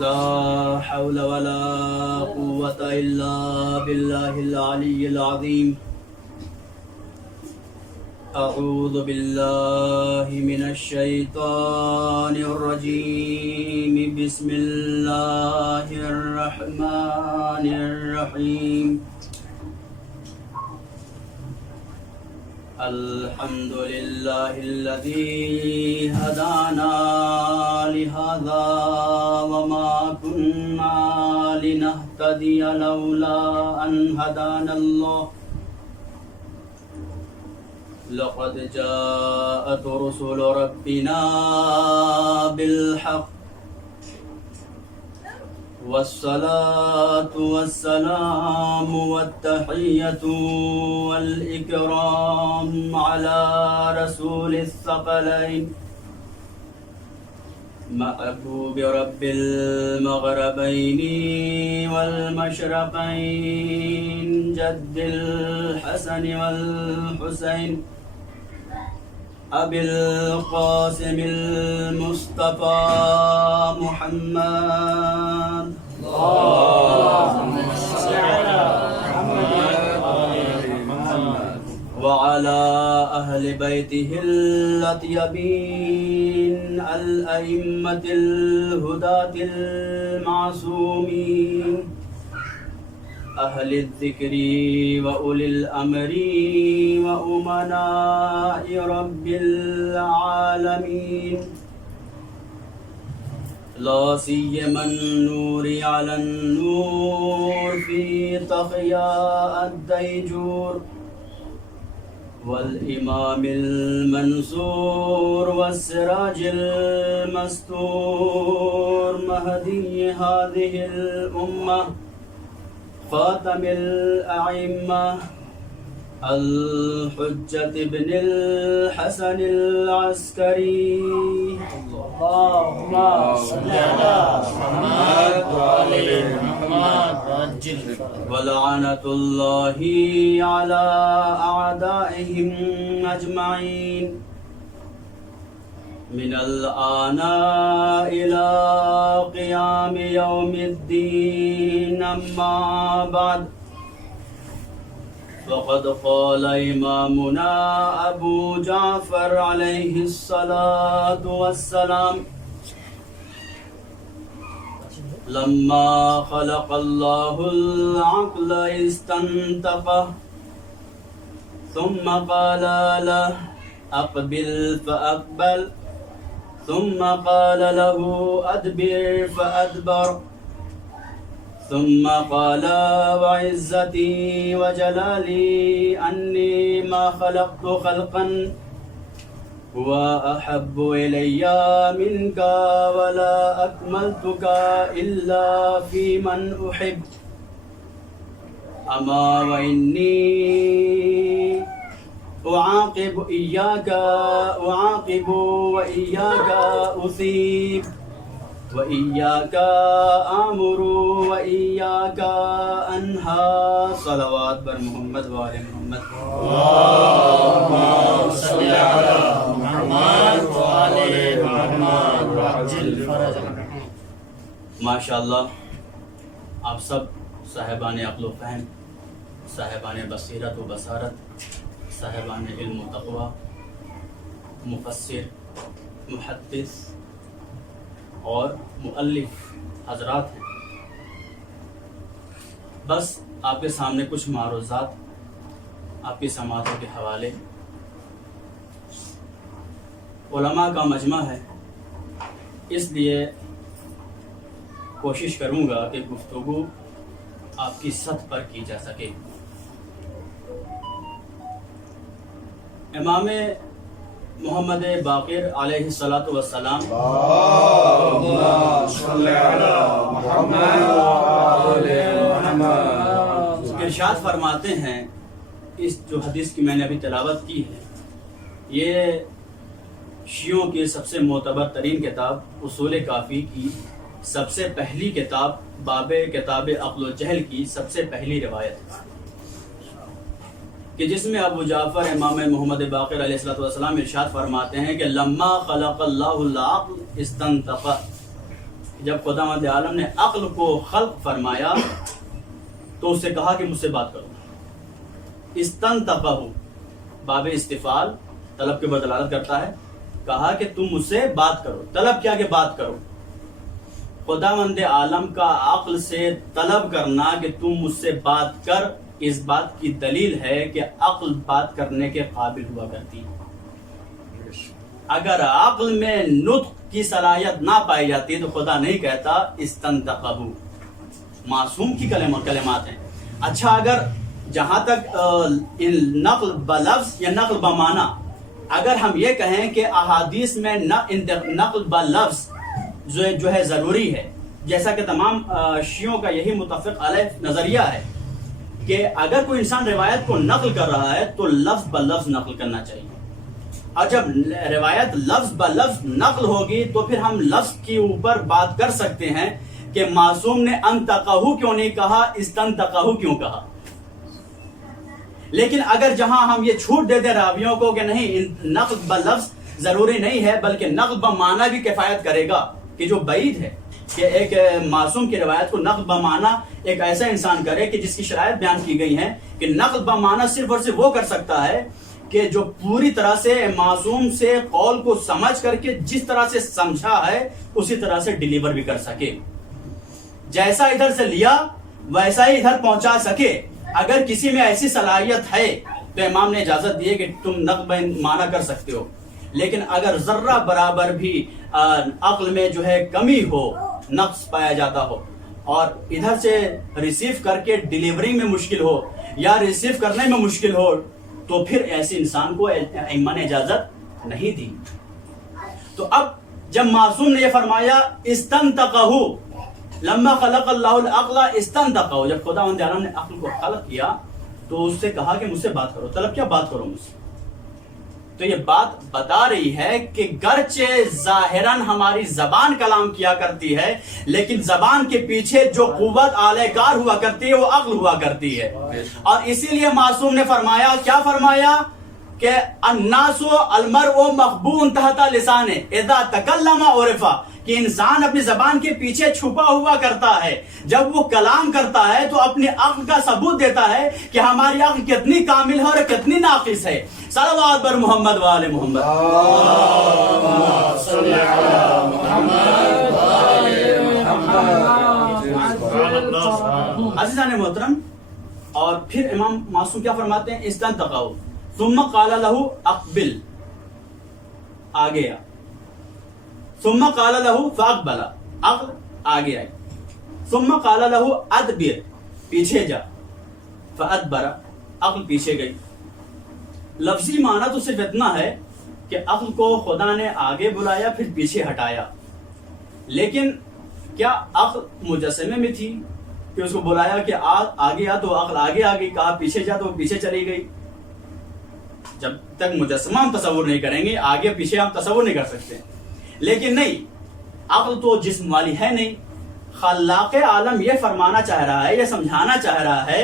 لا حول ولا قوة إلا بالله العلي العظيم. أعوذ بالله من الشيطان الرجيم. بسم الله الرحمن الرحيم. الحمد لله الذي هدانا لهذا وما كنا لنهتدي لولا أن هدانا الله. لقد جاءت رسل ربنا بالحق والصلاة والسلام والتحية والإكرام على رسول الثقلين محبوب رب المغربين والمشرقين جد الحسن والحسين أبي القاسم المصطفى محمد. اللهم صل على محمد وعلى أهل بيته الأطيبين الأئمة الهداة المعصومين أهل الذكر وأولي الأمر وأمناء رب العالمين. لا سيما النور على النور في طغياء الديجور والإمام المنصور والسراج المستور مهدي هذه الأمة خاتم الأئمة الحجة بن الحسن العسكري. اللهم صل على محمد وآل محمد وعجل ولعنة الله على أعدائهم أجمعين من الآن إلى قيام يوم الدين. أما بعد، فقد قال إمامنا أبو جعفر عليه الصلاة والسلام: لما خلق الله العقل استنطقه ثم قال له أقبل فأقبل ثم قال له أدبر فأدبر ثم قال وعزتي وجلالي أني ما خلقت خلقا هو أحب إلي منك ولا أكملتك إلا في من أحب. أما وإني أعاقب إياك أعاقب وإياك أثيب وإياك آمر وإياك أنهى. صلوات بر محمد وآل محمد. اللهم صل على محمد وآل محمد وعجل فرجهم. ماشاءاللہ، آپ سب صاحبان عقل و فہم، صاحبان بصیرت و بصارت، صاحبان علم و تقوی، مفسر، محدث اور مؤلف حضرات ہیں. بس آپ کے سامنے کچھ معروضات آپ کی سماعتوں کے حوالے. علماء کا مجمع ہے، اس لیے کوشش کروں گا کہ گفتگو آپ کی سطح پر کی جا سکے. امام محمد باقر علیہ الصلاۃ والسلام ارشاد فرماتے ہیں، اس جو حدیث کی میں نے ابھی تلاوت کی ہے، یہ شیعوں کی سب سے معتبر ترین کتاب اصول کافی کی سب سے پہلی کتاب، باب کتاب عقل و جہل کی سب سے پہلی روایت ہے، کہ جس میں ابو جعفر امام محمد باقر علیہ السلام ارشاد فرماتے ہیں کہ لما خلق اللہ العقل استنطق، جب خداوند عالم نے عقل کو خلق فرمایا تو اس سے کہا کہ مجھ سے بات کرو. استنطقہ، باب استفعال طلب کے اوپر دلالت کرتا ہے. کہا کہ تم مجھ سے بات کرو، طلب کیا کہ بات کرو. خداوند عالم کا عقل سے طلب کرنا کہ تم مجھ سے بات کر، اس بات کی دلیل ہے کہ عقل بات کرنے کے قابل ہوا کرتی ہے. اگر عقل میں نطق کی صلاحیت نہ پائی جاتی تو خدا نہیں کہتا استنطقہ. معصوم کی کلمات ہیں. اچھا، اگر جہاں تک نقل بلفظ یا نقل بمعنی، اگر ہم یہ کہیں کہ احادیث میں نقل بلفظ جو ہے ضروری ہے، جیسا کہ تمام شیعوں کا یہی متفق علیہ نظریہ ہے کہ اگر کوئی انسان روایت کو نقل کر رہا ہے تو لفظ بلفظ نقل کرنا چاہیے. اور جب روایت لفظ بلفظ نقل ہوگی تو پھر ہم لفظ کے اوپر بات کر سکتے ہیں کہ معصوم نے انطقہ کیوں نہیں کہا، استنطقہ کیوں کہا. لیکن اگر جہاں ہم یہ چھوٹ دے دیں راویوں کو کہ نہیں نقل بلفظ ضروری نہیں ہے بلکہ نقل بمعنی بھی کفایت کرے گا، کہ جو بعید ہے کہ ایک معصوم کی روایت کو نقل بمعنی ایک ایسا انسان کرے کہ جس کی شرائط بیان کی گئی ہیں کہ نقل بمعنی صرف اور صرف وہ کر سکتا ہے کہ جو پوری طرح سے معصوم سے قول کو سمجھ کر کے جس طرح سے سمجھا ہے اسی طرح سے ڈیلیور بھی کر سکے، جیسا ادھر سے لیا ویسا ہی ادھر پہنچا سکے. اگر کسی میں ایسی صلاحیت ہے تو امام نے اجازت دی ہے کہ تم نقل بمعنی کر سکتے ہو. لیکن اگر ذرہ برابر بھی عقل میں جو ہے کمی ہو، نقص پایا جاتا ہو اور ادھر سے ریسیو کر کے ڈیلیوری میں مشکل ہو یا ریسیو کرنے میں مشکل ہو تو پھر ایسے انسان کو ائمہ نے اجازت نہیں دی. تو اب جب معصوم نے یہ فرمایا استنطقہ، لما خلق اللہ العقل استنطقہ، جب خداوند عالم نے عقل کو خلق کیا تو اس سے کہا کہ مجھ سے بات کرو. طلب کیا بات کرو مجھ سے. تو یہ بات بتا رہی ہے کہ گرچہ ظاہراً ہماری زبان کلام کیا کرتی ہے لیکن زبان کے پیچھے جو قوت اعلی کار ہوا کرتی ہے وہ عقل ہوا کرتی ہے. اور اسی لیے معصوم نے فرمایا، کیا فرمایا کہ الناس المرء مخبوء تحت لسانہ اذا تکلم عرف، کہ انسان اپنی زبان کے پیچھے چھپا ہوا کرتا ہے، جب وہ کلام کرتا ہے تو اپنے عقل کا ثبوت دیتا ہے کہ ہماری عقل کتنی کامل ہے اور کتنی ناقص ہے. صلوات بر محمد و آل محمد. عزیزان محترم، اور پھر امام معصوم کیا فرماتے ہیں؟ استنطقہ ثم قال له اقبل، آگے آ. ثم قال له فاقبل، عقل آگے آئی. ثم قال له ادبر، پیچھے جا. فادبر، عقل پیچھے گئی. لفظی معنی تو صرف اتنا ہے کہ عقل کو خدا نے آگے بلایا پھر پیچھے ہٹایا. لیکن کیا عقل مجسمے میں تھی کہ اس کو بلایا کہ آگے آ تو عقل آگے آ گئی، کہا پیچھے جا تو وہ پیچھے چلی گئی. جب تک مجسمہ ہم تصور نہیں کریں گے آگے پیچھے ہم تصور نہیں کر سکتے. لیکن نہیں، عقل تو جسم والی ہے نہیں. خلاق عالم یہ فرمانا چاہ رہا ہے، یہ سمجھانا چاہ رہا ہے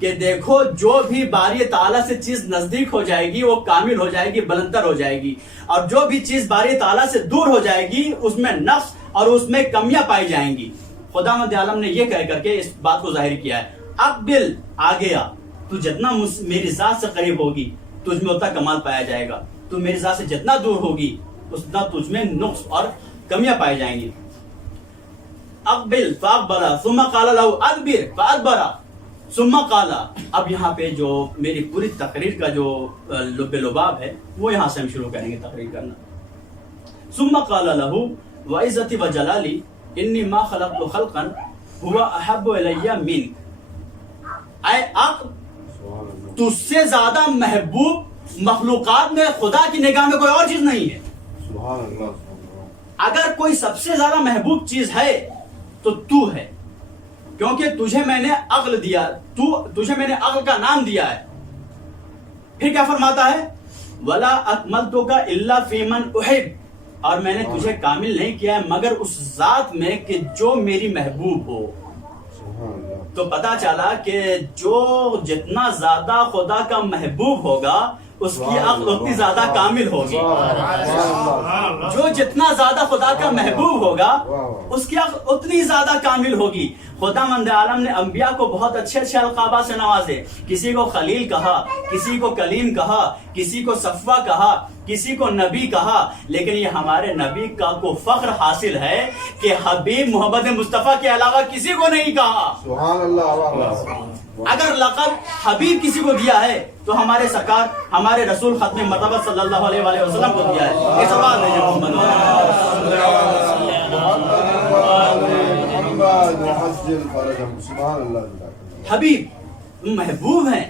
کہ دیکھو جو بھی باری تعالیٰ سے چیز نزدیک ہو جائے گی وہ کامل ہو جائے گی، بلندر ہو جائے گی، اور جو بھی چیز باری تعالیٰ سے دور ہو جائے گی اس میں نقص اور اس میں کمیاں پائی جائیں گی. خداوند عالم نے یہ کہہ کر کے اس بات کو ظاہر کیا ہے. اقبل، آگے آ. تو جتنا میری ذات سے قریب ہوگی تجھ میں اتنا کمال پایا جائے گا، تو میری ذات سے جتنا دور ہوگی اتنا تجھ میں نقص اور کمیاں پائی جائیں گی. اقبل فاقبل ثم قال له ادبر فادبر ثم قال. اب یہاں پہ جو میری پوری تقریر کا جو لب لباب ہے وہ یہاں سے ہم شروع کریں گے تقریر کرنا. ثم قال له وعزتی وجلالی انی ما خلقت خلقا هو احب الی منک. اے عقل، تجھ سے زیادہ محبوب مخلوقات میں خدا کی نگاہ میں کوئی اور چیز نہیں ہے. سبحان اللہ. اگر کوئی سب سے زیادہ محبوب چیز ہے تو تو ہے، کیونکہ تجھے میں نے عقل دیا، تجھے میں نے عقل کا نام دیا ہے. پھر کیا فرماتا ہے؟ وَلَا أَكْمَلْتُكَ إِلَّا فِي مَنْ أُحِبُّ، اور میں نے تجھے کامل نہیں کیا ہے مگر اس ذات میں کہ جو میری محبوب ہو. تو پتا چلا کہ جو جتنا زیادہ خدا کا محبوب ہوگا اس کی عقل اتنی زیادہ کامل ہوگی. جو جتنا زیادہ خدا کا محبوب ہوگا اس کی عقل اتنی زیادہ کامل ہوگی. خداوند عالم نے انبیاء کو بہت اچھے اچھے القابات سے نوازے. کسی کو خلیل کہا, کسی کو کلیم کہا, کسی کو صفوہ کہا, کسی کو نبی کہا. لیکن یہ ہمارے نبی کا کو فخر حاصل ہے کہ حبیب محمد مصطفیٰ کے علاوہ کسی کو نہیں کہا. سبحان اللہ. اگر لقب حبیب کسی کو دیا ہے تو ہمارے سرکار ہمارے رسول ختم مرتبہ صلی اللہ علیہ وآلہ وسلم کو دیا ہے. یہ سوال ہے محمد حبیب محبوب ہیں,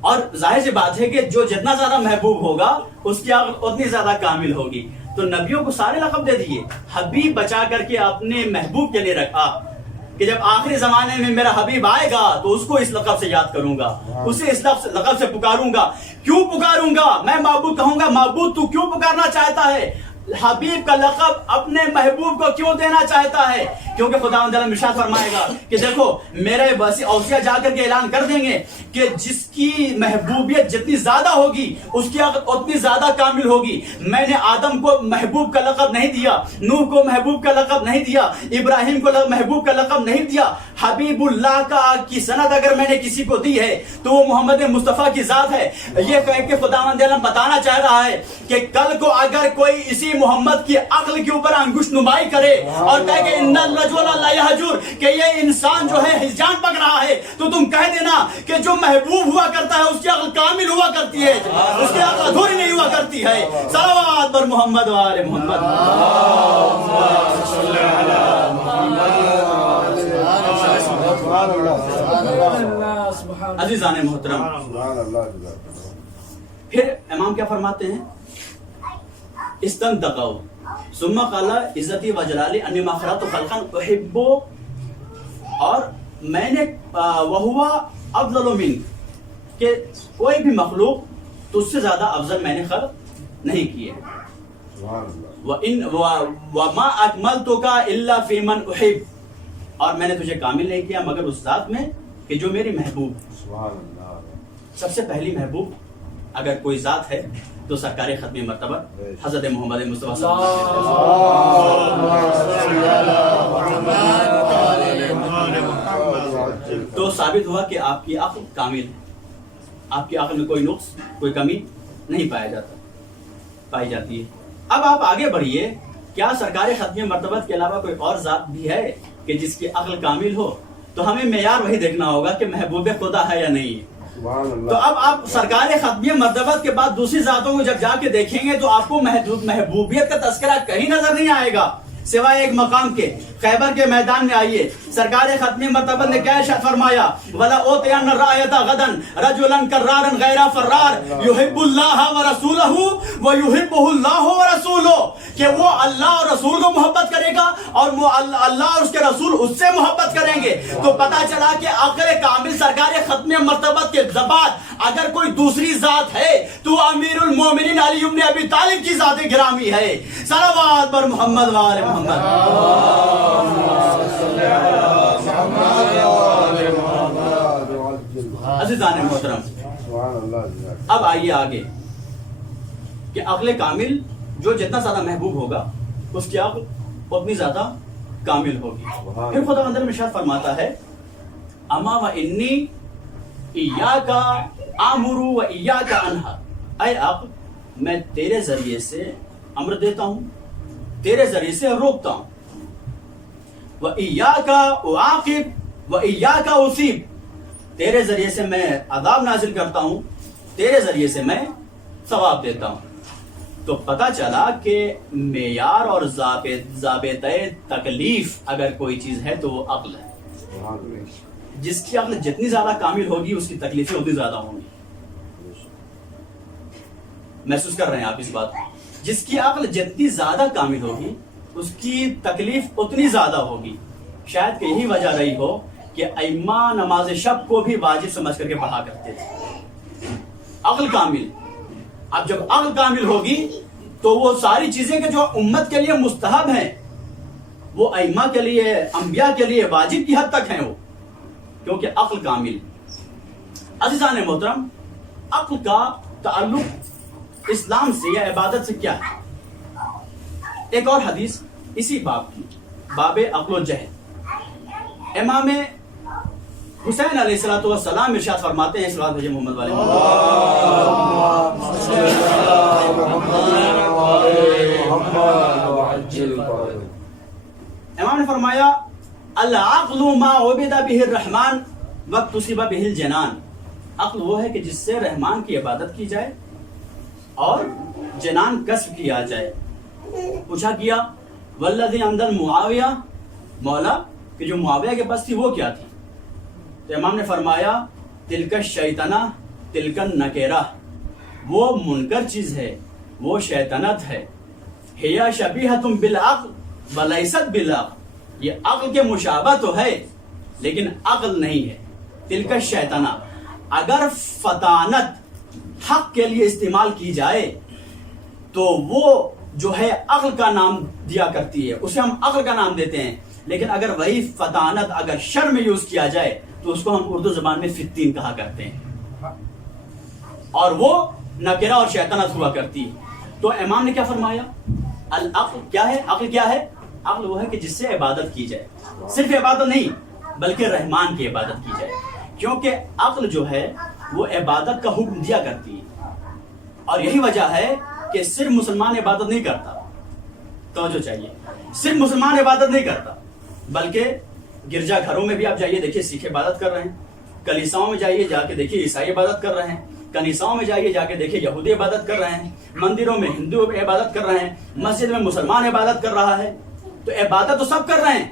اور ظاہر سی بات ہے کہ جو جتنا زیادہ محبوب ہوگا اس کی عقل اتنی زیادہ کامل ہوگی. تو نبیوں کو سارے لقب دے دیے, حبیب بچا کر کے اپنے محبوب کے لیے رکھا کہ جب آخری زمانے میں میرا حبیب آئے گا تو اس کو اس لقب سے یاد کروں گا, اسے اس لقب سے پکاروں گا. کیوں پکاروں گا؟ میں معبود کہوں گا, معبود تو کیوں پکارنا چاہتا ہے؟ حبیب کا لقب اپنے محبوب کو کیوں دینا چاہتا ہے؟ کیونکہ خداوند تعالیٰ ارشاد فرمائے گا کہ دیکھو میرے اوصیاء جا کر کے اعلان کر دیں گے کہ جس کی محبوبیت جتنی زیادہ ہوگی اس کی عقل اتنی زیادہ کامل ہوگی. میں نے آدم کو محبوب کا لقب نہیں دیا, نوح کو محبوب کا لقب نہیں دیا, ابراہیم کو محبوب کا لقب نہیں دیا. حبیب اللہ کی سند اگر میں نے کسی کو دی ہے تو وہ محمد مصطفیٰ کی ذات ہے. یہ کہہ کے خداوند عالم بتانا چاہ رہا ہے کہ کل کو اگر کوئی اسی محمد کی عقل کے اوپر انگشت نمائی کرے اور کہے کہ ان الرجل لا یحجر, کہ یہ انسان جو ہے ہجان پک رہا ہے, تو تم کہہ دینا کہ جو محبوب ہوا کرتا ہے اس کی عقل کامل ہوا کرتی ہے, اس کی عقل ادھوری نہیں ہوا کرتی ہے. صلوات بر محمد و آل محمد. عزیزان محترم, پھر امام کیا فرماتے ہیں؟ استنطقوا ثم قال عزتی و جلالی انی ما خلقت خلقا احب, اور میں نے وہو افضل منک, کہ کوئی بھی مخلوق تجھ سے زیادہ افضل میں نے خلق نہیں کی ہے. وما اکملتک الا فی من احب, اور میں نے تجھے کامل نہیں کیا مگر اس ذات میں کہ جو میری محبوب ہے. سب سے پہلی محبوب اگر کوئی ذات ہے تو سرکار ختم مرتبہ حضرت محمد مصطفیٰ صلی اللہ علیہ وسلم. تو ثابت ہوا کہ آپ کی عقل کامل ہے, آپ کی عقل میں کوئی نقص کوئی کمی نہیں پائی جاتی ہے. اب آپ آگے بڑھیے, کیا سرکار ختم مرتبہ کے علاوہ کوئی اور ذات بھی ہے کہ جس کی عقل کامل ہو؟ تو ہمیں معیار وہی دیکھنا ہوگا کہ محبوب خدا ہے یا نہیں. تو اب آپ سرکار ختم مرتبہ کے بعد دوسری ذاتوں کو جب جا کے دیکھیں گے تو آپ کو محبوبیت کا تذکرہ کہیں نظر نہیں آئے گا سوائے ایک مقام کے. خیبر کے میدان میں آئیے, سرکار ختم مرتبہ نے کیا ارشاد فرمایا؟ وَلَا أُوتِيَنَّ الرَّائِدَ غَدًا رَجُلًا كَرَّارًا غَيْرَ فَرَّارٍ يُحِبُّ اللَّهَ وَرَسُولَهُ وَيُحِبُّهُ اللَّهُ وَرَسُولُهُ, کہ وہ اللہ اور رسول کو محبت کرے گا اور وہ اللہ اور اس کے رسول اس سے محبت کریں گے. تو پتا چلا کہ عقل کامل سرکار ختم مرتبہ کے بعد اگر کوئی دوسری ذات ہے تو امیر المومنین علی بن ابی طالب کی ذات گرامی ہے. صلوات بر محمد و آل محمد. عزیزان محترم, اب آئیے آگے کہ عقل کامل جو جتنا زیادہ محبوب ہوگا اس کی عقل اتنی زیادہ کامل ہوگی. پھر خدا اندر میں ارشاد فرماتا ہے اما و انی ایاک آمر و ایاک انہی, اے عقل میں تیرے ذریعے سے امر دیتا ہوں, تیرے ذریعے سے روکتا ہوں. وَإِيَّاكَ أُعَاقِبُ وَإِيَّاكَ أُصِيبُ, تیرے ذریعے سے میں عذاب نازل کرتا ہوں, تیرے ذریعے سے میں ثواب دیتا ہوں. تو پتہ چلا کہ معیار اور ضابطۂ تکلیف اگر کوئی چیز ہے تو وہ عقل ہے. جس کی عقل جتنی زیادہ کامل ہوگی اس کی تکلیفیں اتنی زیادہ ہوں گی. محسوس کر رہے ہیں آپ اس بات کو؟ جس کی عقل جتنی زیادہ کامل ہوگی اس کی تکلیف اتنی زیادہ ہوگی. شاید کہ یہی وجہ رہی ہو کہ ائمہ نماز شب کو بھی واجب سمجھ کر کے پڑھا کرتے تھے. عقل کامل. اب جب عقل کامل ہوگی تو وہ ساری چیزیں کہ جو امت کے لیے مستحب ہیں وہ ائمہ کے لیے انبیاء کے لیے واجب کی حد تک ہیں, وہ کیونکہ عقل کامل. عزیزان محترم, عقل کا تعلق اسلام سے یا عبادت سے کیا ہے؟ ایک اور حدیث اسی باب کی، باب عقل و جہل، امام حسین علیہ الصلوۃ والسلام ارشاد فرماتے ہیں، صلوات بھیجیں محمد والے امام نے فرمایا العقل ما عبد به الرحمن واکتسب به الجنان، عقل وہ ہے کہ جس سے رحمان کی عبادت کی جائے اور جنان کسب کیا جائے۔ پوچھا گیا والذی عند معاویہ، مولا کہ جو معاویہ کے پاس تھی وہ کیا تھی؟ تو امام نے فرمایا تلک الشیطنہ تلک النکرہ، وہ منکر چیز ہے، وہ شیطنت ہے، ہی شبیہۃ بالعقل ولیست بالعقل، یہ عقل کے مشابہ تو ہے لیکن عقل نہیں ہے۔ تلک الشیطنہ، اگر فطانت حق کے لیے استعمال کی جائے تو وہ جو ہے عقل کا نام دیا کرتی ہے، اسے ہم عقل کا نام دیتے ہیں، لیکن اگر وہی فطانت اگر شر میں یوز کیا جائے تو اس کو ہم اردو زبان میں فتین کہا کرتے ہیں، اور وہ نکرہ اور شیطنت ہوا کرتی ہے۔ تو امام نے کیا فرمایا؟ العقل کیا ہے؟ عقل کیا ہے؟ عقل وہ ہے کہ جس سے عبادت کی جائے، صرف عبادت نہیں بلکہ رحمان کی عبادت کی جائے، کیونکہ عقل جو ہے وہ عبادت کا حکم دیا کرتی ہے، اور یہی وجہ ہے کہ صرف مسلمان عبادت نہیں کرتا، توجہ چاہیے، صرف مسلمان عبادت نہیں کرتا بلکہ گرجا گھروں میں بھی آپ جائیے دیکھیے سکھ عبادت کر رہے ہیں، کلیساؤں میں جائیے جا کے دیکھیے عیسائی عبادت کر رہے ہیں، کنیساؤں میں جائیے جا کے دیکھیے یہودی عبادت کر رہے ہیں، مندروں میں ہندو عبادت کر رہے ہیں، مسجد میں مسلمان عبادت کر رہا ہے، تو عبادت تو سب کر رہے ہیں۔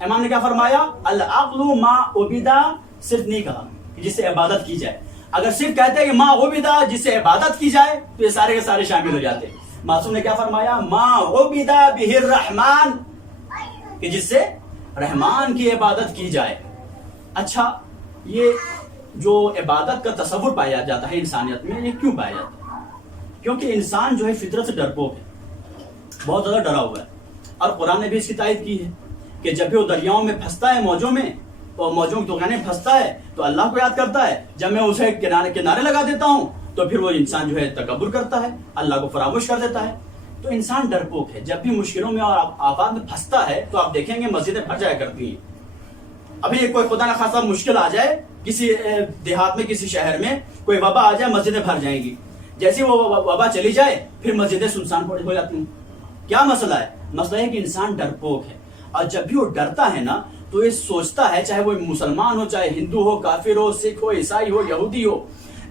امام نے کیا فرمایا؟ العقل ما عبدا، صرف نہیں کہا کہ جس سے عبادت کی جائے، اگر صرف کہتے ہیں کہ ما عبدا جس سے عبادت کی جائے تو یہ سارے کے سارے شامل ہو جاتے۔ معصوم نے کیا فرمایا؟ ما عبدا بہ الرحمن، کہ جس سے رحمان کی عبادت کی جائے۔ اچھا، یہ جو عبادت کا تصور پایا جاتا ہے انسانیت میں، یہ کیوں پایا جاتا ہے؟ کیونکہ انسان جو ہے فطرت سے ڈرپوک ہے، بہت زیادہ ڈرا ہوا ہے، اور قرآن نے بھی اس کی تائید کی ہے کہ جب بھی وہ دریاؤں میں پھنستا ہے، موجوں میں، اور موجوں کے طوفان میں پھنستا ہے تو اللہ کو یاد کرتا ہے، جب میں اسے کنارے لگا دیتا ہوں تو پھر وہ انسان جو ہے تکبر کرتا ہے، اللہ کو فراموش کر دیتا ہے۔ تو انسان ڈرپوک ہے، جب بھی مشکلوں میں اور آفات میں پھنستا ہے تو آپ دیکھیں گے مسجدیں بھر جایا کرتی ہیں۔ ابھی کوئی خدا نخواستہ مشکل آ جائے کسی دیہات میں، کسی شہر میں کوئی وبا آ جائے، مسجدیں بھر جائیں گی، جیسے وہ وبا چلی جائے پھر مسجدیں سنسان ہو جاتی ہیں۔ کیا مسئلہ ہے؟ مسئلہ ہے کہ انسان ڈرپوک ہے، اور جب بھی وہ ڈرتا ہے نا تو یہ سوچتا ہے، چاہے وہ مسلمان ہو، چاہے ہندو ہو، کافر ہو، سکھ ہو، عیسائی ہو، یہودی ہو،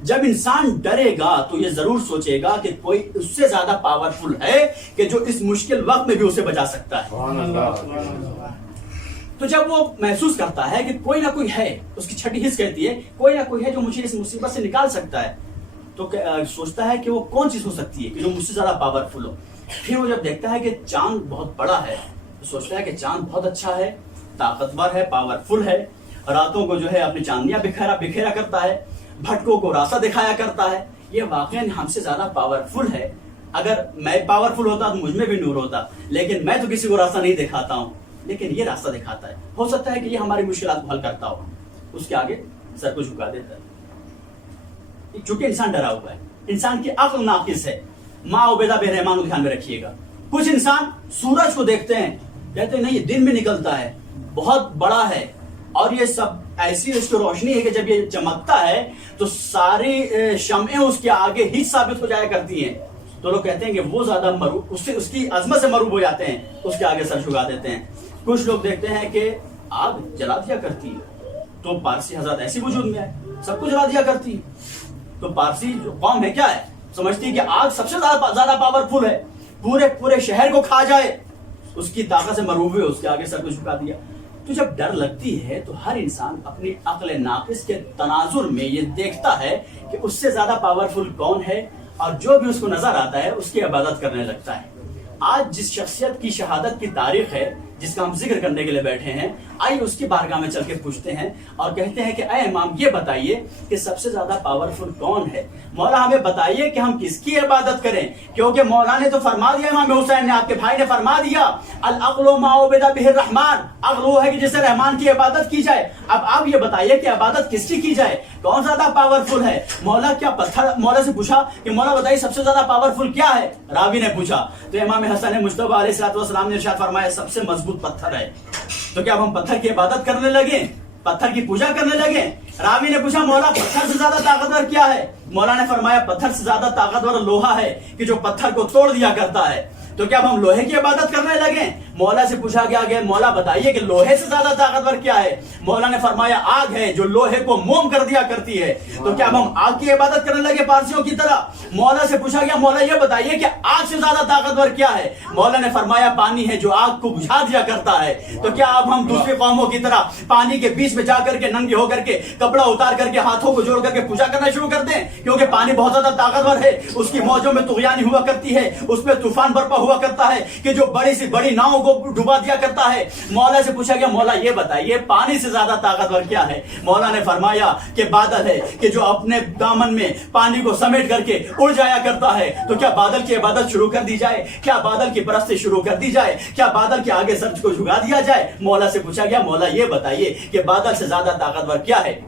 جب انسان ڈرے گا تو یہ ضرور سوچے گا کہ کوئی اس سے زیادہ پاورفل ہے کہ جو اس مشکل وقت میں بھی اسے بچا سکتا ہے۔ تو جب وہ محسوس کرتا ہے کہ کوئی نہ کوئی ہے، اس کی چھٹی حص کہتی ہے کوئی نہ کوئی ہے جو مجھے اس مصیبت سے نکال سکتا ہے، تو سوچتا ہے کہ وہ کون چیز ہو سکتی ہے کہ جو مجھ سے زیادہ پاورفل ہو۔ پھر وہ جب دیکھتا ہے کہ چاند بہت بڑا ہے تو سوچتا ہے کہ چاند بہت اچھا ہے، طاقتور ہے، پاورفل ہے، راتوں کو جو ہے اپنی چاندیاں بکھیرا کرتا ہے، بھٹکوں کو راستہ دکھایا کرتا ہے، یہ واقعی ہم سے زیادہ پاورفل ہے۔ اگر میں پاورفل ہوتا تو مجھ میں بھی نور ہوتا، لیکن میں تو کسی کو راستہ نہیں دکھاتا ہوں، لیکن یہ راستہ دکھاتا ہے۔ ہو سکتا ہے کہ یہ ہماری مشکلات کو حل کرتا ہو، اس کے آگے سر کو جھکا دیتا ہے۔ چونکہ انسان ڈرا ہوا ہے، انسان کی عقل ناقص ہے۔ ما عبیدہ بے رحمان کو دھیان میں رکھیے گا۔ کچھ انسان سورج کو دیکھتے ہیں، کہتے ہیں نہیں یہ دن میں نکلتا ہے، بہت بڑا ہے، اور یہ سب ایسی اس کی روشنی ہے کہ جب یہ چمکتا ہے تو ساری شمعیں اس کے آگے ہی ثابت ہو جایا کرتی ہیں، تو لوگ کہتے ہیں کہ وہ زیادہ مروب، اس کی عظمت سے مروب ہو جاتے ہیں، اس کے آگے سر جھکا دیتے ہیں۔ کچھ لوگ دیکھتے ہیں کہ آگ جلا دیا کرتی ہے، تو پارسی حضرات ایسی وجود میں ہے، سب کو جلا دیا کرتی ہے۔ تو پارسی جو قوم ہے کیا ہے، سمجھتی ہے کہ آگ سب سے زیادہ پاورفل ہے، پورے شہر کو کھا جائے، اس کی طاقت سے مروب ہوئے، اس کے آگے سر کو جھکا دیا۔ تو جب ڈر لگتی ہے تو ہر انسان اپنی عقل ناقص کے تناظر میں یہ دیکھتا ہے کہ اس سے زیادہ پاورفل کون ہے، اور جو بھی اس کو نظر آتا ہے اس کی عبادت کرنے لگتا ہے۔ آج جس شخصیت کی شہادت کی تاریخ ہے جس کا ہم ذکر کرنے کے لیے بیٹھے ہیں، آئیے اس کی بارگاہ میں چل کے پوچھتے ہیں اور کہتے ہیں کہ اے امام یہ بتائیے کہ سب سے زیادہ پاورفل کون ہے؟ مولا ہمیں بتائیے کہ ہم کس کی عبادت کریں، کیونکہ مولا نے تو فرما دیا، امام حسین نے آپ کے بھائی نے فرما دیا العقل ما عبد به الرحمن، عقل وہ ہے کہ جس سے رحمان کی عبادت کی جائے۔ اب آپ یہ بتائیے کہ عبادت کس کی جائے، کون زیادہ پاورفل ہے؟ مولا کیا پتھر، مولا سے پوچھا کہ مولا بتائیے سب سے زیادہ پاورفل کیا ہے؟ راوی نے پوچھا تو امام حسن مجتبی علیہ السلام نے ارشاد فرمایا سب سے مضبوط پتھر ہے۔ تو کیا اب ہم پتھر کی عبادت کرنے لگے، پتھر کی پوجا کرنے لگے؟ راوی نے پوچھا مولا پتھر سے زیادہ طاقتور کیا ہے؟ مولا نے فرمایا پتھر سے زیادہ طاقتور لوہا ہے کہ جو پتھر کو توڑ دیا کرتا ہے۔ تو کیا اب ہم لوہے کی عبادت کرنے لگے؟ مولا سے پوچھا گیا کہ مولا بتائیے کہ لوہے سے زیادہ طاقتور کیا ہے؟ مولا نے فرمایا آگ ہے جو لوہے کو موم کر دیا کرتی ہے۔ تو کیا اب ہم آگ کی عبادت کرنے لگے پارسیوں کی طرح؟ مولا سے پوچھا گیا مولا یہ بتائیے کہ آگ سے زیادہ طاقتور کیا ہے؟ مولا نے فرمایا پانی ہے جو آگ کو بجھا دیا کرتا ہے۔ تو کیا اب ہم دوسری قوموں کی طرح پانی کے بیچ میں جا کر کے ننگے ہو کر کے کپڑا اتار کر کے ہاتھوں کو جوڑ کر کے پوجا کرنا شروع کر دیں؟ کیونکہ پانی بہت زیادہ طاقتور ہے، اس کی موجوں میں طغیانی ہوا کرتی ہے، اس میں طوفان برپا ہوا کرتا ہے کہ جو بڑی سی بڑی ناؤں کو ڈبا دیا کرتا ہے۔ مولا سے پوچھا گیا مولا یہ بتائیے پانی سے زیادہ طاقتور کیا ہے؟ مولا نے فرمایا کہ بادل ہے کہ جو اپنے دامن میں پانی کو سمیٹ کر کے اڑ جایا کرتا ہے۔ تو کیا بادل کی عبادت شروع کر دی جائے؟ کیا بادل کی پرستی شروع کر دی جائے؟ کیا بادل کے آگے سر کو جھکا دیا جائے؟ مولا سے پوچھا گیا مولا یہ بتائیے کہ بادل سے زیادہ طاقتور کیا ہے؟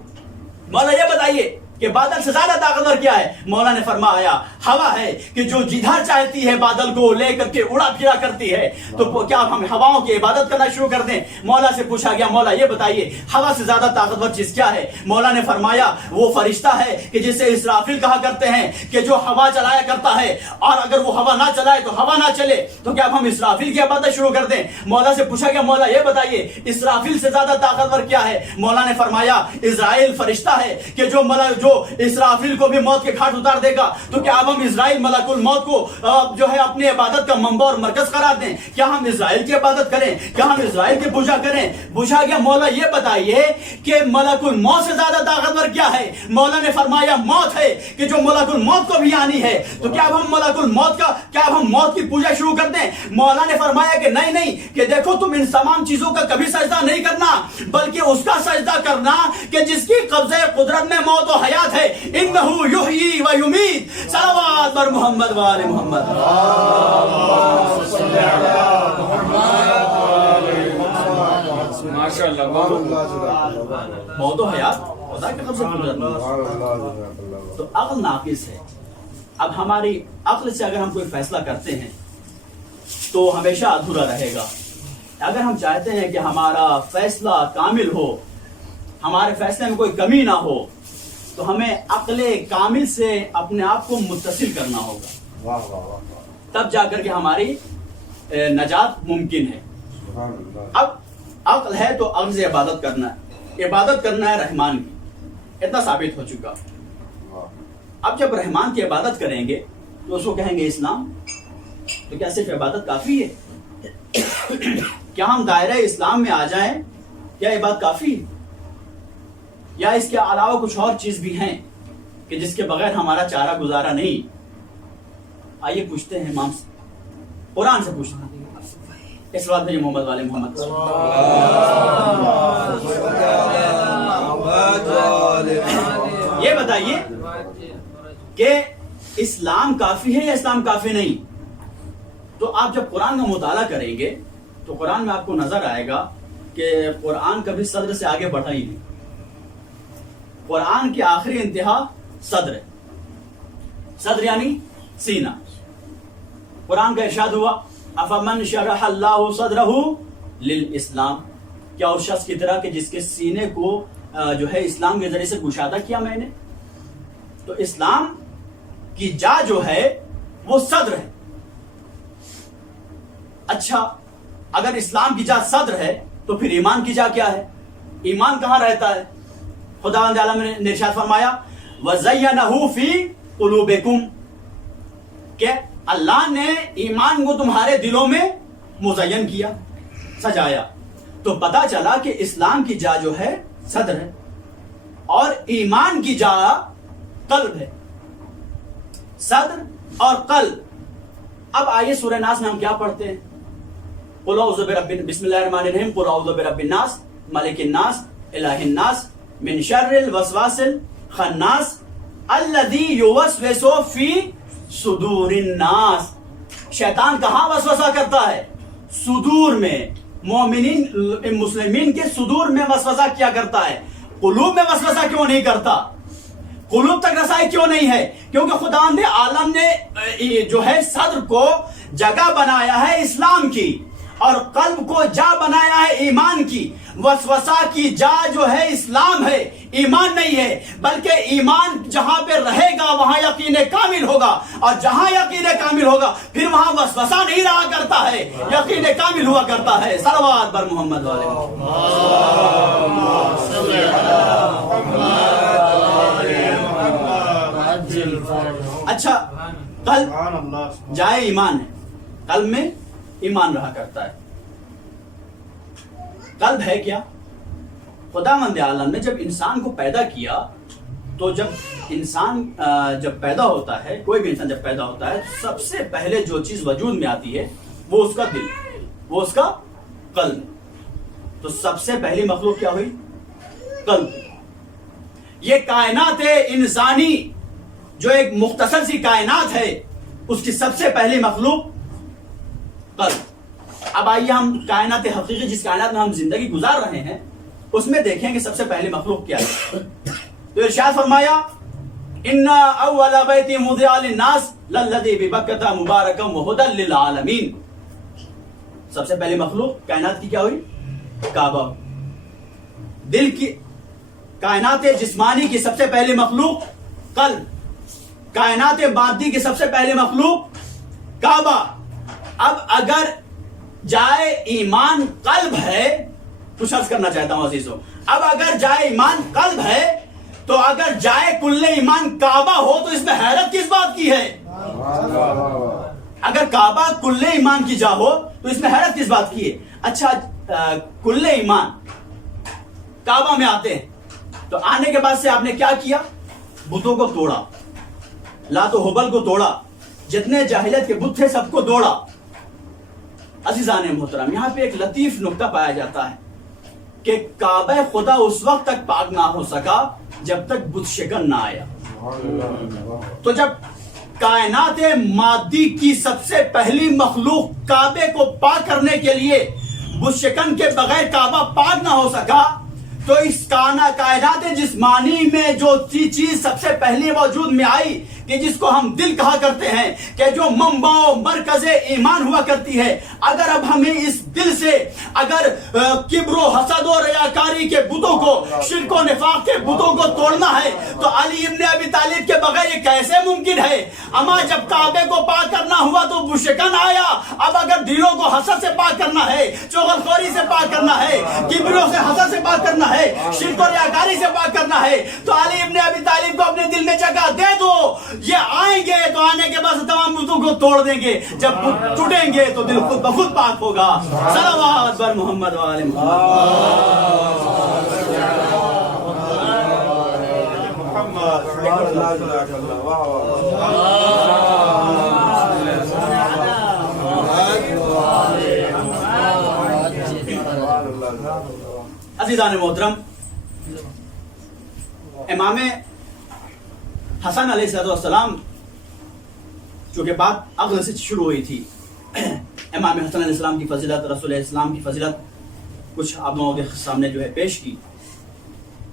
مولا یہ بتائیے کہ بادل سے زیادہ طاقتور کیا ہے؟ مولا نے فرمایا ہوا ہے کہ جو جدھر چاہتی ہے بادل کو لے کر کے اڑا پھرا کرتی ہے۔ تو کیا ہم ہواؤں کی عبادت کرنا شروع کر دیں؟ مولا سے پوچھا گیا مولا یہ بتائیے ہوا سے زیادہ طاقتور چیز کیا ہے؟ مولا نے فرمایا وہ فرشتہ ہے کہ جسے اسرافیل کہا کرتے ہیں کہ جو ہوا چلایا کرتا ہے، اور اگر وہ ہوا نہ چلائے تو ہوا نہ چلے۔ تو کیا ہم اسرافیل کی عبادت شروع کر دیں؟ مولا سے پوچھا گیا مولا یہ بتائیے اسرافیل سے زیادہ طاقتور کیا ہے؟ مولا نے فرمایا اسرائیل فرشتہ ہے کہ جو اسرافیل کو بھی موت کے گھاٹ اتار دے گا۔ تو کیا اب ہم اسرائیل ملک الموت کو جو ہے اپنی عبادت کا منبع اور مرکز قرار دیں؟ کیا ہم اسرائیل کی عبادت کریں؟ کیا ہم اسرائیل کی پوجا کریں؟ پوچھا گیا مولا یہ بتائیے کہ ملک الموت سے زیادہ طاقتور کیا ہے؟ مولا نے فرمایا موت ہے کہ جو ملک الموت کو بھی آنی ہے۔ تو کیا اب ہم ملک الموت کا، کیا اب ہم موت کی پوجا شروع کر دیں؟ مولا نے فرمایا کہ نہیں کہ دیکھو تم ان تمام چیزوں کا کبھی سجدہ نہیں کرنا، بلکہ اس کا سجدہ کرنا کہ جس کی قبضہ قدرت میں موت و حیات ہے۔ انہو یحیی و یمیت، صلوات بر محمد و آل محمد۔ ماشاءاللہ موت و حیات خدا کے قبضے قدرت میں۔ تو عقل ناقص ہے۔ اب ہماری عقل سے اگر ہم کوئی فیصلہ کرتے ہیں تو ہمیشہ ادھورا رہے گا۔ اگر ہم چاہتے ہیں کہ ہمارا فیصلہ کامل ہو، ہمارے فیصلے میں کوئی کمی نہ ہو، تو ہمیں عقل کامل سے اپنے آپ کو متصل کرنا ہوگا، تب جا کر کے ہماری نجات ممکن ہے۔ اب عقل ہے تو عقل سے عبادت کرنا ہے، عبادت کرنا ہے رحمان کی، اتنا ثابت ہو چکا۔ اب جب رحمان کی عبادت کریں گے تو اس کو کہیں گے اسلام۔ تو کیا صرف عبادت کافی ہے؟ کیا ہم دائرہ اسلام میں آ جائیں کیا عبادت کافی ہے؟ یا اس کے علاوہ کچھ اور چیز بھی ہیں کہ جس کے بغیر ہمارا چارہ گزارا نہیں؟ آئیے پوچھتے ہیں امام سے، قرآن سے پوچھتے ہیں۔ اس بات میں محمد والے محمد یہ بتائیے کہ اسلام کافی ہے یا اسلام کافی نہیں؟ تو آپ جب قرآن کا مطالعہ کریں گے تو قرآن میں آپ کو نظر آئے گا کہ قرآن کبھی صدر سے آگے بڑھا ہی نہیں۔ قرآن کی آخری انتہا صدر ہے، صدر یعنی سینہ۔ قرآن کا ارشاد ہوا افمن شرح اللہ صدرہ للاسلام، کیا اس شخص کی طرح کہ جس کے سینے کو جو ہے اسلام کے ذریعے سے گشادہ کیا میں نے۔ تو اسلام کی جا جو ہے وہ صدر ہے۔ اچھا اگر اسلام کی جا صدر ہے تو پھر ایمان کی جا کیا ہے؟ ایمان کہاں رہتا ہے؟ خداوند عالم نے ارشاد فرمایا وَزَيَّنَهُ فِي قُلُوبِكُمْ، کہ اللہ نے ایمان کو تمہارے دلوں میں مزین کیا، سجایا۔ تو پتا چلا کہ اسلام کی جا جو ہے صدر ہے اور ایمان کی جا قلب ہے، صدر اور قلب۔ اب آئیے سورہ ناس میں ہم کیا پڑھتے ہیں؟ قل اعوذ برب بسم اللہ الرحمن الرحیم قل اعوذ برب الناس ملک الناس الہ الناس من شر الوسواس الخناس الذی یوسوس فی صدور الناس. شیطان کہاں وسوسہ کرتا ہے؟ صدور میں. مومنین مسلمین کے صدور میں وسوسہ کیا کرتا ہے، قلوب میں وسوسہ کیوں نہیں کرتا؟ قلوب تک رسائی کیوں نہیں ہے؟ کیونکہ خداوند عالم نے جو ہے صدر کو جگہ بنایا ہے اسلام کی، اور قلب کو جا بنایا ہے ایمان کی. وسوسہ کی جا جو ہے اسلام ہے، ایمان نہیں ہے. بلکہ ایمان جہاں پہ رہے گا وہاں یقین کامل ہوگا، اور جہاں یقین کامل ہوگا پھر وہاں وسوسہ نہیں رہا کرتا ہے، یقین کامل ہوا کرتا ہے. صلوات بر محمد والے. اچھا، قلب جائے ایمان ہے، قلب میں ایمان رہا کرتا ہے. قلب ہے کیا؟ خداوند عالم نے جب انسان کو پیدا کیا تو جب انسان جب پیدا ہوتا ہے، کوئی بھی انسان جب پیدا ہوتا ہے تو سب سے پہلے جو چیز وجود میں آتی ہے وہ اس کا دل، وہ اس کا قلب. تو سب سے پہلی مخلوق کیا ہوئی؟ قلب. یہ کائنات انسانی جو ایک مختصر سی کائنات ہے اس کی سب سے پہلی مخلوق قلب. اب آئیے ہم کائنات حقیقی جس کائنات میں ہم زندگی گزار رہے ہیں اس میں دیکھیں کہ سب سے پہلی مخلوق کیا ہے. تو ارشاد فرمایا ان اول بیت وضع للناس للذی ببکۃ مبارکا وہدی للعالمین. سب سے پہلی مخلوق کائنات کی کیا ہوئی؟ کعبہ. دل کی کائنات جسمانی کی سب سے پہلی مخلوق قلب. کائنات مادی کی سب سے پہلی مخلوق کعبہ. اب اگر جائے ایمان قلب ہے، کچھ عرض کرنا چاہتا ہوں عزیزوں، اب اگر جائے ایمان قلب ہے تو اگر جائے کل ایمان کعبہ ہو تو اس میں حیرت کس بات کی ہے؟ اگر کعبہ کل ایمان کی جا ہو تو اس میں حیرت کس بات کی ہے؟ اچھا، کل ایمان کعبہ میں آتے ہیں تو آنے کے بعد سے آپ نے کیا کیا؟ بتوں کو توڑا، لات و حبل کو توڑا، جتنے جاہلیت کے بت تھے سب کو توڑا. عزیزان محترم، یہاں پہ ایک لطیف نکتہ پایا جاتا ہے کہ کعبہ خدا اس وقت تک پاک نہ ہو سکا جب تک بت شکن نہ آیا. تو جب کائنات مادی کی سب سے پہلی مخلوق کعبے کو پاک کرنے کے لیے بت شکن کے بغیر کعبہ پاک نہ ہو سکا تو اس کائنات جسمانی میں جو چیز سب سے پہلی وجود میں آئی کہ جس کو ہم دل کہا کرتے ہیں، کہ جو منبع و مرکز ایمان ہوا کرتی ہے، اگر اب ہمیں اس دل سے اگر کبر و حسد و ریاکاری کے بتوں کو، شرک و نفاق کے بتوں کو توڑنا ہے تو علی ابن ابی طالب کے بغیر یہ کیسے ممکن ہے؟ اما جب کعبے کو پاک کرنا ہوا تو بشکن آیا. اب اگر دلوں کو حسد سے پاک کرنا ہے، چغل خوری سے پاک کرنا ہے، کبروں سے حسد سے پاک کرنا ہے، شرک و ریاکاری سے پاک کرنا ہے تو علی ابن ابی طالب کو اپنے دل میں جگہ دے دو. یہ آئیں گے تو آنے کے بعد تمام بتوں کو توڑ دیں گے. جب ٹوٹیں گے تو دل خود بخود پاک ہوگا. صلوات بر محمد و آل عزیزان محترم، امام حسن علیہ السلام چونکہ بات عقل سے شروع ہوئی تھی، امام حسن علیہ السلام کی فضیلت، رسول السلام کی فضیلت کچھ آپ لوگوں کے سامنے جو ہے پیش کی.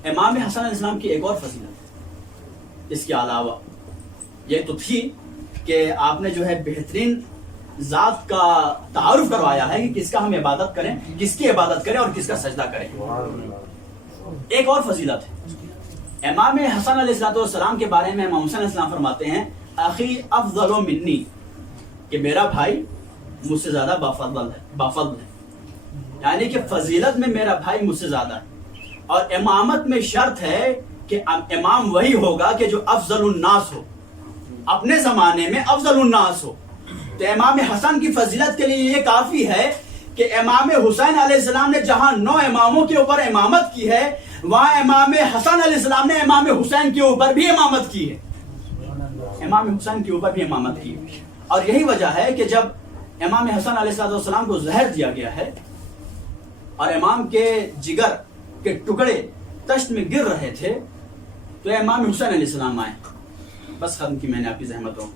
امام حسن علیہ السلام کی ایک اور فضیلت اس کے علاوہ یہ تو تھی کہ آپ نے جو ہے بہترین ذات کا تعارف کروایا ہے کہ کس کا ہم عبادت کریں، کس کی عبادت کریں اور کس کا سجدہ کریں. ایک اور فضیلت ہے امام حسن علیہ السلام کے بارے میں. امام حسن علیہ السلام فرماتے ہیں اخی افضل منی، کہ میرا بھائی مجھ سے زیادہ بافضل ہے، یعنی کہ فضیلت میں میرا بھائی مجھ سے زیادہ ہے. اور امامت میں شرط ہے کہ امام وہی ہوگا کہ جو افضل الناس ہو، اپنے زمانے میں افضل الناس ہو. تو امام حسن کی فضیلت کے لیے یہ کافی ہے کہ امام حسین علیہ السلام نے جہاں 9 اماموں کے اوپر امامت کی ہے، وہاں امام حسن علیہ السلام نے امام حسین کے اوپر بھی امامت کی ہے، امام حسین کے اوپر بھی امامت کی ہے. اور یہی وجہ ہے کہ جب امام حسن علیہ السلام کو زہر دیا گیا ہے اور امام کے جگر کے ٹکڑے تشت میں گر رہے تھے تو امام حسین علیہ السلام آئے. بس ختم کی میں نے آپ کی زحمتوں.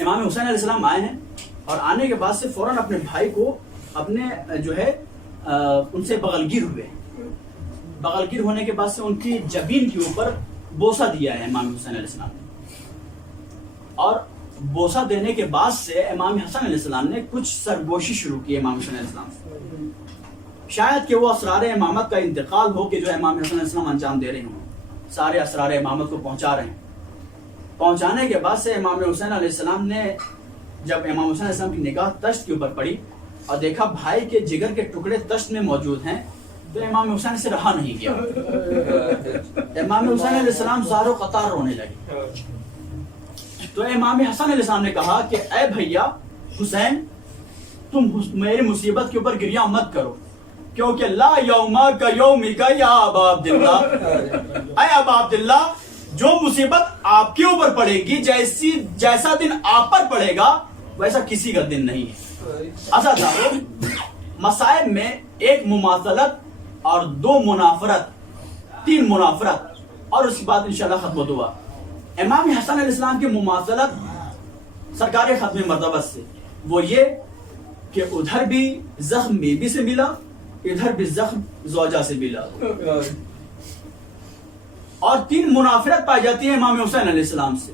امام حسین علیہ السلام آئے ہیں اور آنے کے بعد سے فوراً اپنے بھائی کو اپنے جو ہے ان سے بغلگیر ہوئے. بغلگیر ہونے کے بعد سے ان کی جبین کے اوپر بوسہ دیا ہے امام حسین علیہ السلام نے. اور بوسہ دینے کے بعد سے امام حسن علیہ السلام نے کچھ سرگوشی شروع کی امام حسین علیہ السلام سے. شاید کہ وہ اسرار امامت کا انتقال ہو کہ جو امام حسن علیہ السلام انجام دے رہے ہوں. سارے اسرار امامت کو پہنچا رہے ہیں. پہنچانے کے بعد سے امام حسین علیہ السلام نے جب امام حسین علیہ السلام کی نگاہ تشت کے اوپر پڑی اور دیکھا بھائی کے جگر کے ٹکڑے تشت میں موجود ہیں تو امام حسین سے رہا نہیں گیا. امام حسین علیہ السلام زار و قطار رونے لگے. تو امام حسن علیہ السلام نے کہا کہ اے بھیا حسین تم میری مصیبت کے اوپر گریہ مت کرو کیونکہ لا یوما کا یومکا یا ابا عبداللہ. اے ابا عبداللہ جو مصیبت آپ کے اوپر پڑے گی جیسا دن آپ پر پڑے گا ویسا کسی کا دن نہیں ہے. عزیزانو مصائب میں ایک مماثلت اور دو منافرت تین منافرت اور اس کے بعد انشاءاللہ ختم دعا. امام حسن علیہ السلام کی مماثلت سرکار ختم مرتبت سے وہ یہ کہ ادھر بھی زخم بیوی سے ملا ادھر بھی زخم زوجہ سے ملا. اور تین منافرت پائی جاتی ہے امام حسین علیہ السلام سے.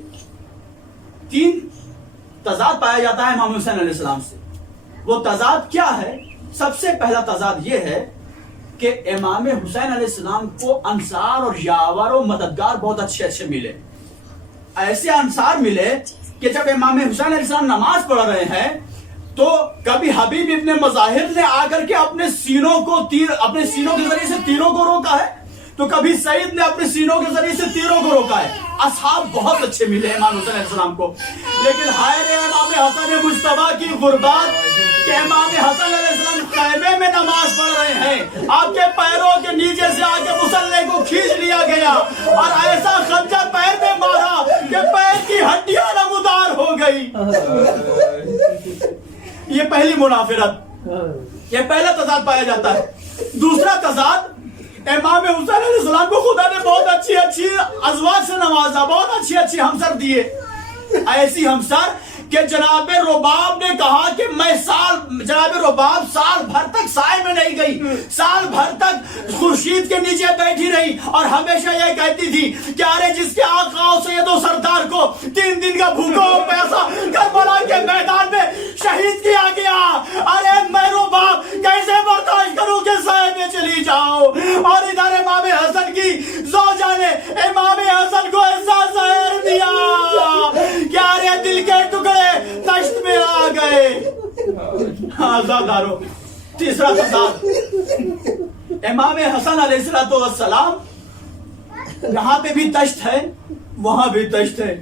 تین تضاد پایا جاتا ہے امام حسین علیہ السلام سے. وہ تضاد کیا ہے؟ سب سے پہلا تضاد یہ ہے کہ امام حسین علیہ السلام کو انصار اور یاور و مددگار بہت اچھے اچھے ملے. ایسے انصار ملے کہ جب امام حسین علیہ السلام نماز پڑھ رہے ہیں تو کبھی حبیب ابن مظاہر نے آ کر کے اپنے سینوں کے ذریعے سے تیروں کو روکا ہے تو کبھی سعید نے اپنے سینوں کے ذریعے سے تیروں کو روکا ہے. اصحاب بہت اچھے ملے امام حسین علیہ السلام کو. لیکن ہائے رے امام حسن مجتبیٰ کی غربت کہ امام حسن علیہ السلام خیمے میں نماز پڑھ رہے ہیں آپ کے پیروں کے نیچے سے آ کے مصلی کو کھینچ لیا گیا اور ایسا خنجر پیر میں مارا کہ پیر کی ہڈیاں نمودار ہو گئی. یہ پہلی منافرت یہ پہلا تضاد پایا جاتا ہے. دوسرا تضاد امام حسین علیہ السلام کو خدا نے بہت اچھی اچھی ازواج سے نوازا بہت اچھی اچھی ہمسر دیے. ایسی ہمسر کہ جناب رباب نے کہا کہ میں جناب رباب سال بھر تک سائے میں نہیں گئی سال بھر تک خورشید کے نیچے بیٹھی رہی اور ہمیشہ یہ کہتی تھی کہ ارے جس کے آقا و سید و سردار کو 3 دن کا بھوکا ہو پیاسا کربلا کے میدان میں شہید کیا گیا ارے میں رباب کیسے برداشت کروں کہ سائے میں چلی جاؤ. اور ادھر امام حسن کی زوجہ نے امام حسن کو ایسا زہر دیا کہ ارے دل کے ٹکڑے تشت میں آ گئے. آزادارو تیسرا تضاد امام حسن علیہ السلام یہاں پہ بھی تشت ہے وہاں بھی تشت ہے.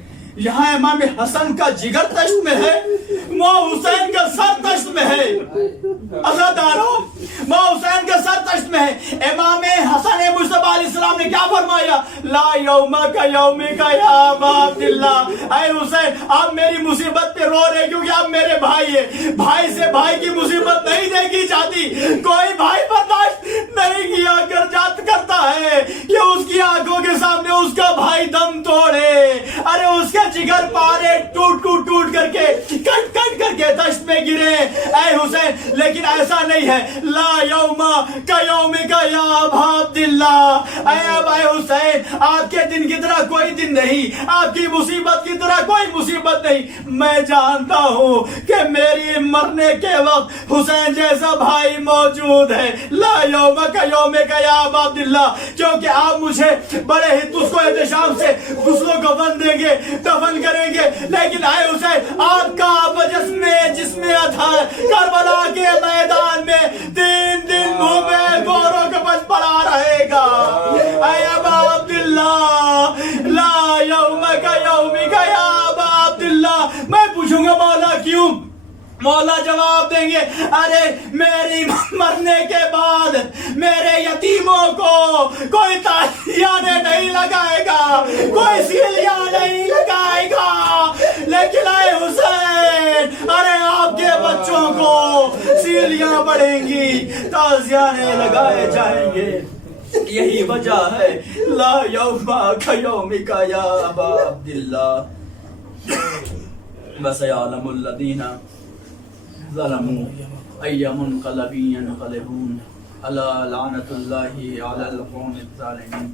یہاں امام حسن کا جگر تشت میں ہے وہ حسین کا سر تشت میں ہے. عزادارو وہ حسین کا سر تشت میں ہے. امام حسن مجتبیٰ علیہ السلام نے کیا فرمایا لا یوما کا یومکا یا ابا عبداللہ. اے حسین آپ میری مصیبت پہ رو رہے کیونکہ آپ میرے بھائی ہیں. بھائی سے بھائی کی مصیبت نہیں دیکھی جاتی. کوئی بھائی برداشت نہیں کیا کرتا ہے کہ اس کی آنکھوں کے سامنے اس کا بھائی دم توڑے. ارے اس کے جگر پارے ٹوٹ کر کے کٹ کر کے تشت میں گرے. اے حسین لیکن ایسا نہیں ہے لا یوما کا یومکا یا ابا عبداللہ. اے حسین آپ کے دن کی طرح کوئی دن نہیں آپ کی مصیبت کی طرح کوئی مصیبت نہیں. میں جانتا ہوں کہ میری مرنے کے وقت حسین جیسا بھائی موجود ہے. لا یوما کا یومکا یا ابا عبداللہ کیونکہ آپ مجھے بڑے ہی تجھ کو احتشام سے غسل و کفن دیں گے دفن کریں گے. لیکن اے حسین آپ کا جسم اطہر کربلا کے میدان میں 3 دن منہ میں گوروں کا بچ پڑا رہے گا. اے ابا عبداللہ لا یومکا یومکا یا ابا عبداللہ. میں پوچھوں گا مولا کیوں؟ مولا جواب دیں گے ارے میری مرنے کے بعد میرے یتیموں کو کوئی تازیانے نہیں لگائے گا کوئی سیلیاں نہیں لگائے گا. لیکن اے حسین ارے آپ تالیاں پڑیں گی، تازیانے لگائے جائیں گے. یہی وجہ ہے لا یوم کیومک یا ابا عبداللہ. وسیعلم الذین ظلموا ای منقلب ینقلبون. الا لعنت اللہ علی القوم الظالمین.